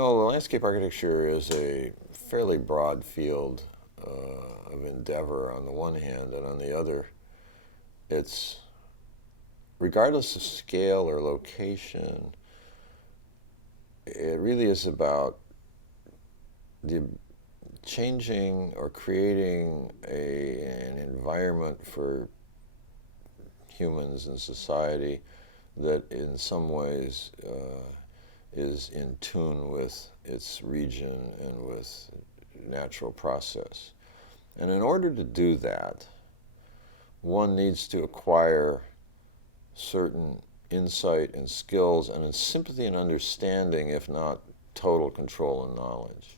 landscape architecture is a fairly broad field of endeavor on the one hand, and on the other, it's regardless of scale or location, it really is about the changing or creating an environment for humans and society that in some ways is in tune with its region and with natural process. And in order to do that, one needs to acquire certain insight and skills and sympathy and understanding, if not total control and knowledge.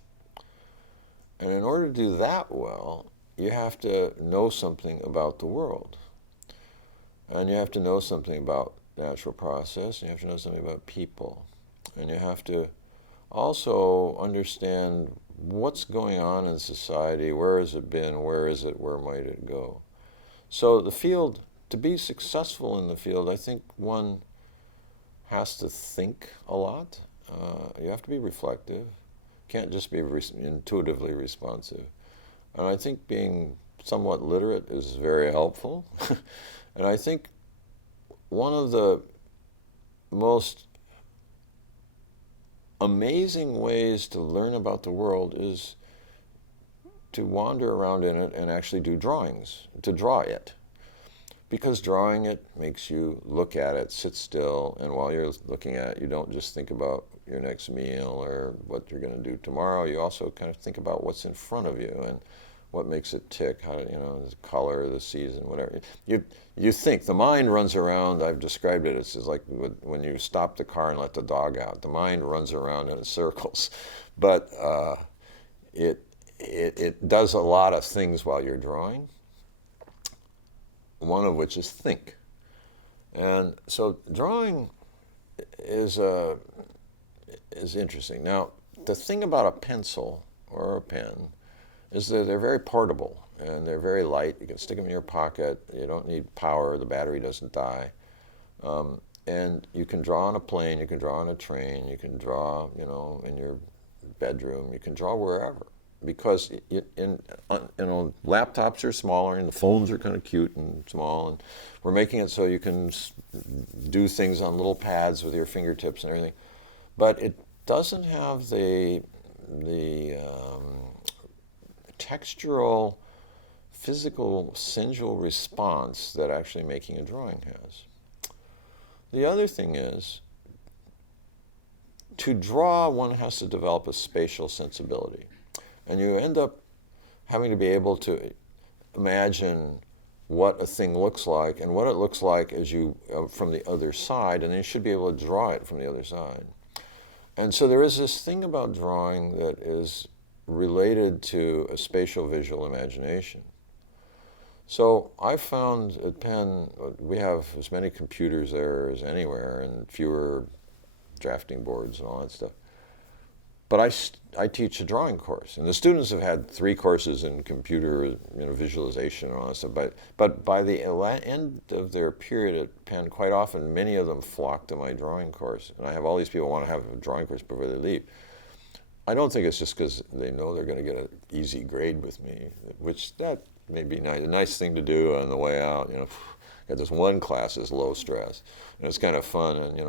And in order to do that well, you have to know something about the world. And you have to know something about natural process, and you have to know something about people. And you have to also understand what's going on in society, where has it been, where is it, where might it go. So the field, to be successful in the field, I think one has to think a lot. You have to be reflective. Can't just be intuitively responsive. And I think being somewhat literate is very helpful. And I think one of the most amazing ways to learn about the world is to wander around in it and actually do drawings, to draw it. Because drawing it makes you look at it, sit still, and while you're looking at it, you don't just think about your next meal or what you're going to do tomorrow. You also kind of think about what's in front of you and what makes it tick, how, the color, the season, whatever. You think. The mind runs around. I've described it. It's like when you stop the car and let the dog out. The mind runs around in circles. But it does a lot of things while you're drawing, one of which is think. And so drawing is interesting. Now, the thing about a pencil or a pen is that they're very portable and they're very light. You can stick them in your pocket. You don't need power. The battery doesn't die. And you can draw on a plane. You can draw on a train. You can draw, in your bedroom. You can draw wherever. Because laptops are smaller and the phones are kind of cute and small, and we're making it so you can do things on little pads with your fingertips and everything. But it doesn't have the textural, physical, sensual response that actually making a drawing has. The other thing is, to draw, one has to develop a spatial sensibility. And you end up having to be able to imagine what a thing looks like and what it looks like as you from the other side, and then you should be able to draw it from the other side. And so there is this thing about drawing that is related to a spatial visual imagination. So I found at Penn, we have as many computers there as anywhere and fewer drafting boards and all that stuff. But I teach a drawing course, and the students have had 3 courses in computer visualization and all that stuff. But by the end of their period at Penn, quite often many of them flock to my drawing course, and I have all these people want to have a drawing course before they leave. I don't think it's just because they know they're going to get an easy grade with me, which that may be nice, a nice thing to do on the way out. Got this one class is low stress, and it's kind of fun, and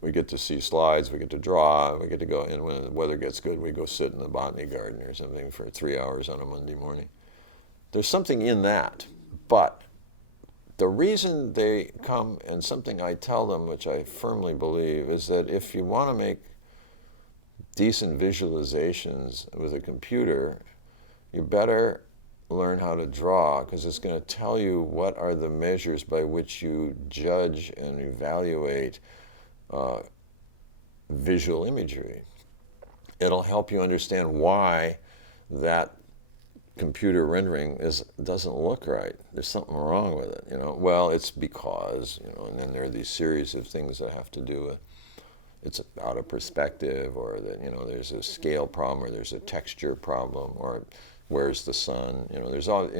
we get to see slides, we get to draw, we get to go, and when the weather gets good, we go sit in the botany garden or something for 3 hours on a Monday morning. There's something in that, but the reason they come, and something I tell them, which I firmly believe, is that if you want to make decent visualizations with a computer, you better learn how to draw, because it's going to tell you what are the measures by which you judge and evaluate visual imagery. It'll help you understand why that computer rendering doesn't look right. There's something wrong with it. Well, it's because, and then there are these series of things that have to do with it's out of perspective, or that there's a scale problem, or there's a texture problem, or where's the sun? There's all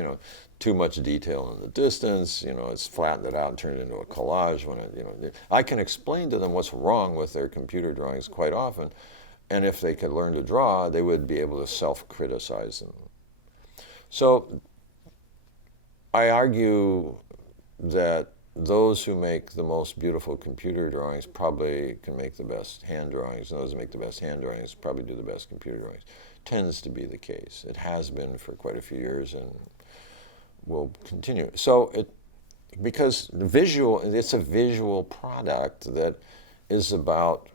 too much detail in the distance. It's flattened it out and turned it into a collage. When I can explain to them what's wrong with their computer drawings quite often, And if they could learn to draw, they would be able to self-criticize them. So I argue that those who make the most beautiful computer drawings probably can make the best hand drawings, and those who make the best hand drawings probably do the best computer drawings. Tends to be the case. It has been for quite a few years and will continue. So because it's a visual product that is about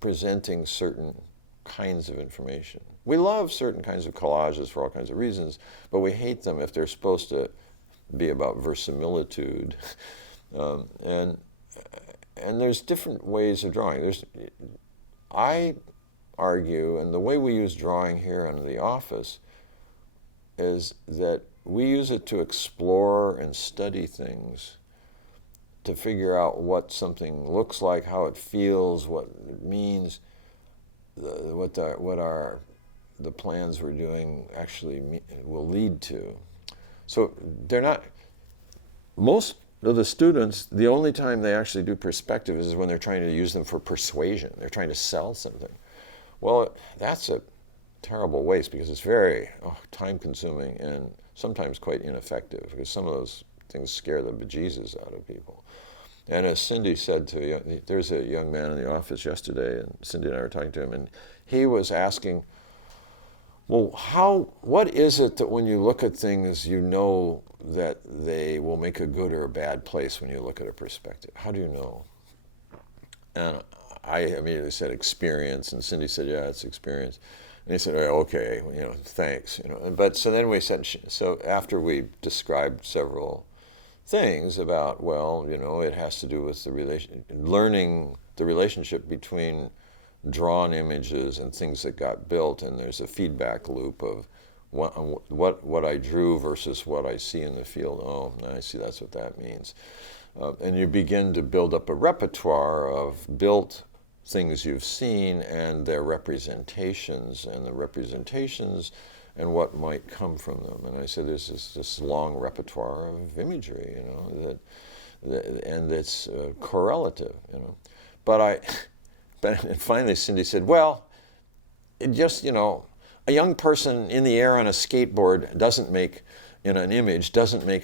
presenting certain kinds of information. We love certain kinds of collages for all kinds of reasons, but we hate them if they're supposed to be about verisimilitude. And there's different ways of drawing. I argue, and the way we use drawing here in the office is that we use it to explore and study things, to figure out what something looks like, how it feels, what it means, what the plans we're doing actually will lead to. So they're not, most of the students, the only time they actually do perspective is when they're trying to use them for persuasion. They're trying to sell something. Well, that's a terrible waste because it's very time-consuming and sometimes quite ineffective because some of those things scare the bejesus out of people. And as Cindy said there's a young man in the office yesterday, and Cindy and I were talking to him, and he was asking, well, what is it that when you look at things, you know that they will make a good or a bad place when you look at a perspective? How do you know? And I immediately said experience, and Cindy said, yeah, it's experience. And he said, oh, okay, thanks. But so then we said, so after we described several things about, it has to do with learning the relationship between drawn images and things that got built, and there's a feedback loop of what I drew versus what I see in the field. Oh, I see, that's what that means. And you begin to build up a repertoire of built things you've seen and their representations, and what might come from them. And I said, there's this long repertoire of imagery, and it's correlative, But finally Cindy said, well, it just, a young person in the air on a skateboard doesn't make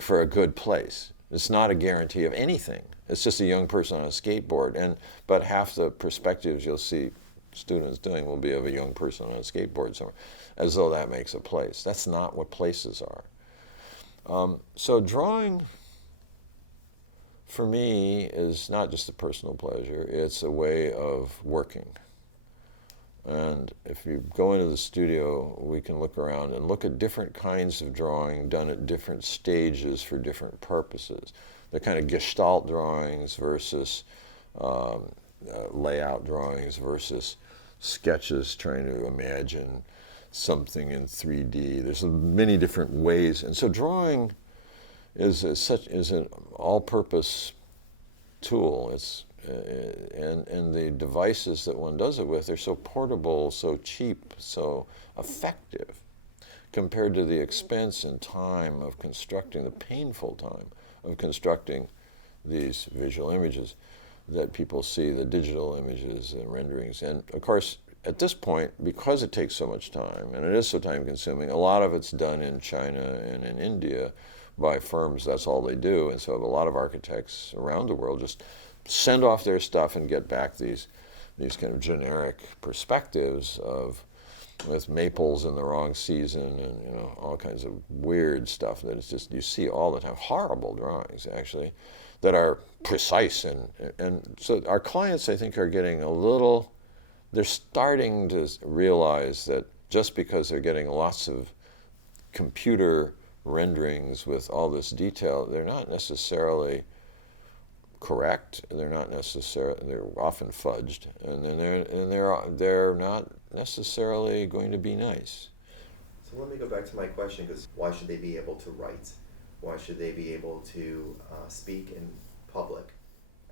for a good place. It's not a guarantee of anything. It's just a young person on a skateboard. But half the perspectives you'll see students doing will be of a young person on a skateboard somewhere, as though that makes a place. That's not what places are. So drawing, for me, is not just a personal pleasure. It's a way of working. And if you go into the studio, we can look around and look at different kinds of drawing done at different stages for different purposes. The kind of gestalt drawings versus layout drawings versus sketches trying to imagine something in 3D. There's many different ways. And so drawing is an all-purpose tool. And the devices that one does it with are so portable, so cheap, so effective compared to the expense and time of constructing, the painful time of constructing these visual images that people see, the digital images and renderings. And of course, at this point, because it takes so much time, and it is so time-consuming, a lot of it's done in China and in India by firms. That's all they do. And so a lot of architects around the world just send off their stuff and get back these kind of generic perspectives with maples in the wrong season and all kinds of weird stuff that it's just you see all the time. Horrible drawings, actually, that are precise. And so our clients, I think, are getting they're starting to realize that just because they're getting lots of computer renderings with all this detail, they're not necessarily correct. They're often fudged, and they're not necessarily going to be nice. So let me go back to my question, because why should they be able to write? Why should they be able to speak in public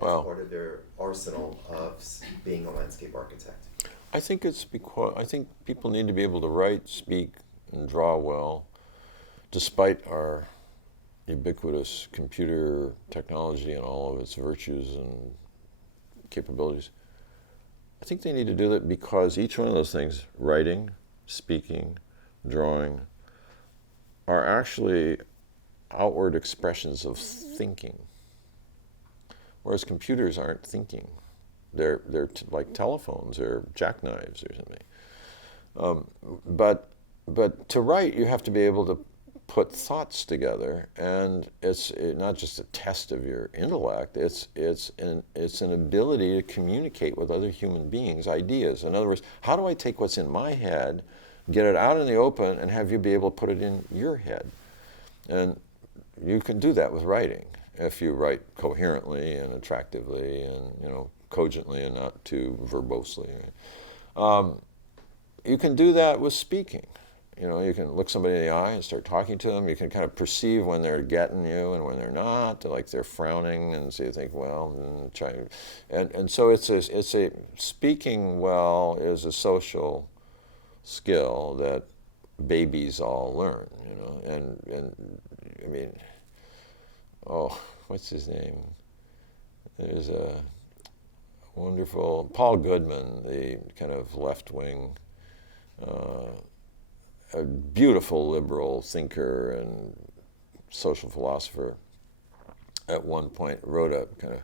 as part of their arsenal of being a landscape architect? I think it's because I think people need to be able to write, speak, and draw well, despite our ubiquitous computer technology and all of its virtues and capabilities. I think they need to do that because each one of those things, writing, speaking, drawing, are actually outward expressions of thinking, whereas computers aren't thinking. They're like telephones or jackknives or something. But to write, you have to be able to put thoughts together, and it's not just a test of your intellect. It's an ability to communicate with other human beings ideas. In other words, how do I take what's in my head, get it out in the open, and have you be able to put it in your head? And you can do that with writing if you write coherently and attractively and cogently and not too verbosely. You can do that with speaking. You can look somebody in the eye and start talking to them. You can kind of perceive when they're getting you and when they're not, like they're frowning, and so you think, well, and so it's a speaking well is a social skill that babies all learn, and I mean, oh, what's his name? There's a wonderful Paul Goodman, the kind of left-wing, a beautiful liberal thinker and social philosopher, at one point wrote a kind of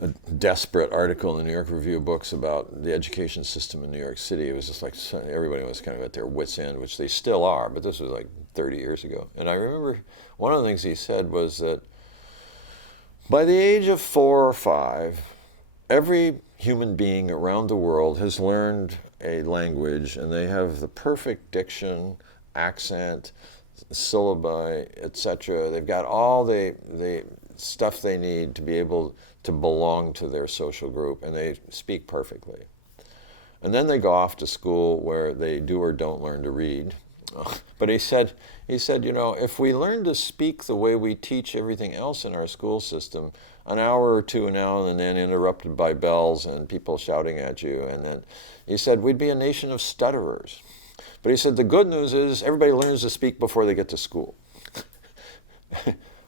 a desperate article in the New York Review of Books about the education system in New York City. It was just like everybody was kind of at their wits' end, which they still are, but this was like 30 years ago. And I remember one of the things he said was that by the age of 4 or 5, every human being around the world has learned a language, and they have the perfect diction, accent, syllabi, etc. They've got all the stuff they need to be able to belong to their social group, and they speak perfectly. And then they go off to school where they do or don't learn to read. But he said, if we learn to speak the way we teach everything else in our school system, an hour or two now and then interrupted by bells and people shouting at you, and then he said we'd be a nation of stutterers. But he said the good news is everybody learns to speak before they get to school.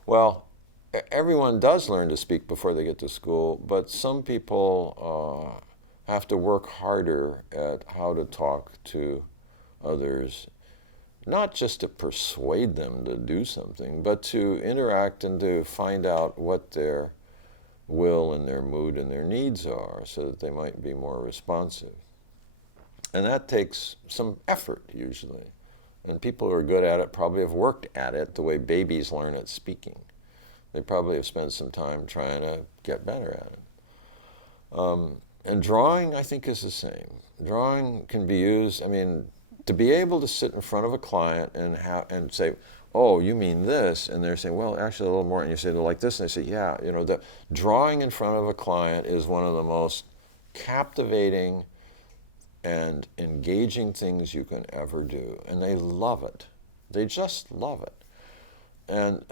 Well, everyone does learn to speak before they get to school, but some people have to work harder at how to talk to others, not just to persuade them to do something, but to interact and to find out what their will and their mood and their needs are so that they might be more responsive. And that takes some effort usually. And people who are good at it probably have worked at it the way babies learn at speaking. They probably have spent some time trying to get better at it. And drawing, I think, is the same. Drawing can be used, to be able to sit in front of a client and say, oh, you mean this? And they're saying, well, actually a little more. And you say, they're like this. And they say, yeah, the drawing in front of a client is one of the most captivating and engaging things you can ever do. And they love it. They just love it. And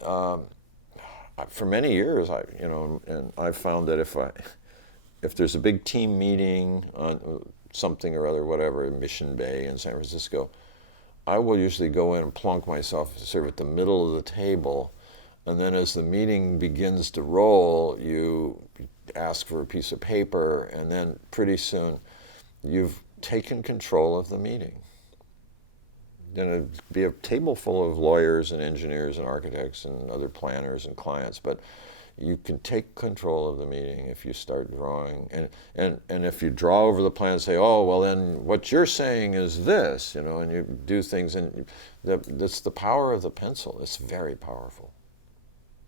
for many years, and I've found that if there's a big team meeting on something or other, whatever, in Mission Bay in San Francisco, I will usually go in and plunk myself sort of at the middle of the table, and then as the meeting begins to roll, you ask for a piece of paper, and then pretty soon you've taken control of the meeting. It'd be a table full of lawyers and engineers and architects and other planners and clients, but you can take control of the meeting if you start drawing. And if you draw over the plan and say, oh, well, then what you're saying is this, and you do things, and that's the power of the pencil. It's very powerful.